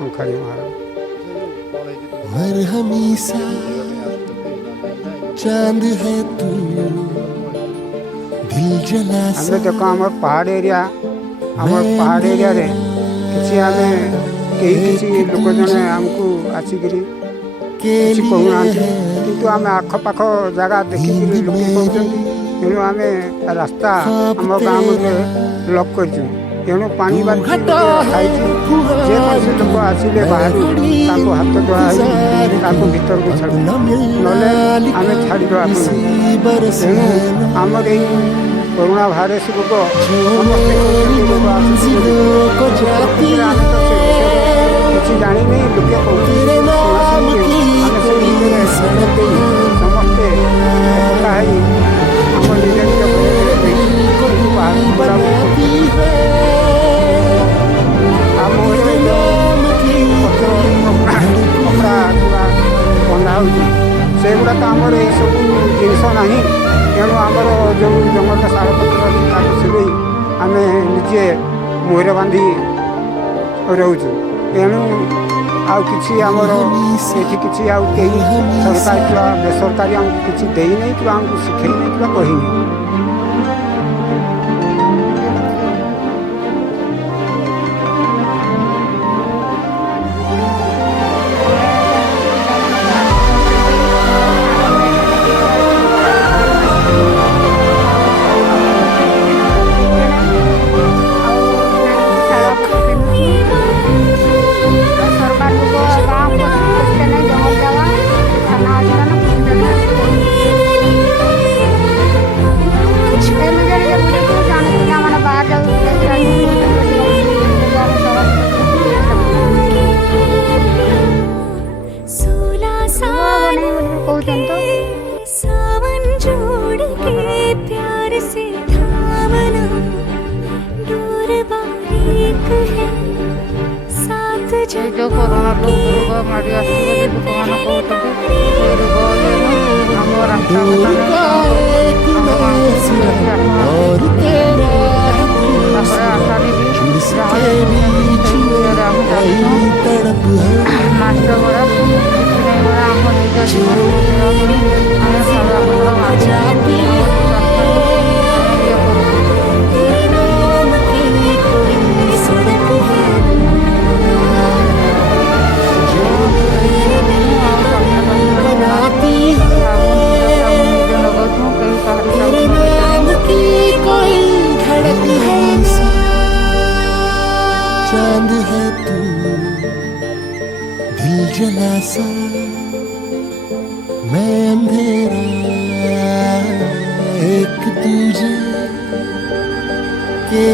ଶଙ୍ଖାଳି ମହାରାଜ। मरहमी सा चांद है तू दिल जला ଆମେ ଦେଖ ଆମର ପାହାଡ଼ ଏରିଆ, ଆମର ପାହାଡ଼ ଏରିଆରେ କିଛି ଆମେ କେହି କିଛି ଲୋକ ଜଣେ ଆମକୁ ଆସିକିରି କିଛି କହୁନାହାନ୍ତି, କିନ୍ତୁ ଆମେ ଆଖପାଖ ଜାଗା ଦେଖିକିରି ଲୋକେ କହୁଛନ୍ତି। ତେଣୁ ଆମେ ରାସ୍ତା ଆମ ଗାଁ ମଧ୍ୟରେ ଲକ୍ କରିଛୁ। ତେଣୁ ପାଣି ବାଲ୍ଟି ଖାଇଛୁ, ଯେକୌଣସି ଲୋକ ଆସିଲେ ବାହାରୁ ତାଙ୍କୁ ହାତ ଧୁଆ ହେଇ ତାକୁ ଭିତରକୁ ଛାଡ଼ୁ, ନହେଲେ ଆମେ ଛାଡ଼ିଦେବା ଆପଣ। ତେଣୁ ଆମର ଏଇ କରୋନା ଭାଇରସ ରୋଗ ସମସ୍ତେ କହୁଛନ୍ତି ରୋଗ ଆସୁଛି ବୋଲି, ଆମେ ତ ସେ ବିଷୟରେ କିଛି ଜାଣିନି। ଲୋକେ କହୁଛନ୍ତି ଆମେ ସେ ଭିତରେ ଦେଇ ସମସ୍ତେ ଏକତା ହେଇ ଆମ ନିଜ ନିଜ ଘରେ ବାହାରକୁ ବୁଲାବୁଲି କରୁଛୁ। ଆମ ଘରେ କପଡ଼ା କିମ୍ବା ବନ୍ଧା ହେଉଛି, ସେଗୁଡ଼ାକ ଆମର ଏସବୁ ଜିନିଷ ନାହିଁ। ତେଣୁ ଆମର ଯେଉଁ ଜଙ୍ଗଲର ଶାଳପତ୍ର ଅଛି ତାକୁ ସିଲେଇ ଆମେ ନିଜେ ମୁହଁରେ ବାନ୍ଧି ରହୁଛୁ। ତେଣୁ ଆଉ କିଛି ଆମର ଏଠି କିଛି ଆଉ କେହି ସରକାରୀ କିମ୍ବା ବେସରକାରୀ ଆମକୁ କିଛି ଦେଇନାହିଁ କିମ୍ବା ଆମକୁ ଶିଖେଇ ନାହିଁ କିମ୍ବା କହିନି। सावन जोड़ के प्यार से थामना दूर बारीक है साथ जो कोरोना रोग माड़ी आसुची लोक मैंने कहते रोग आम रास्ता आसानी भी मास्टर बड़ा आम निज जीवन आम चांद है तू दिल जला सा मैं अंधेरा एक तुझे के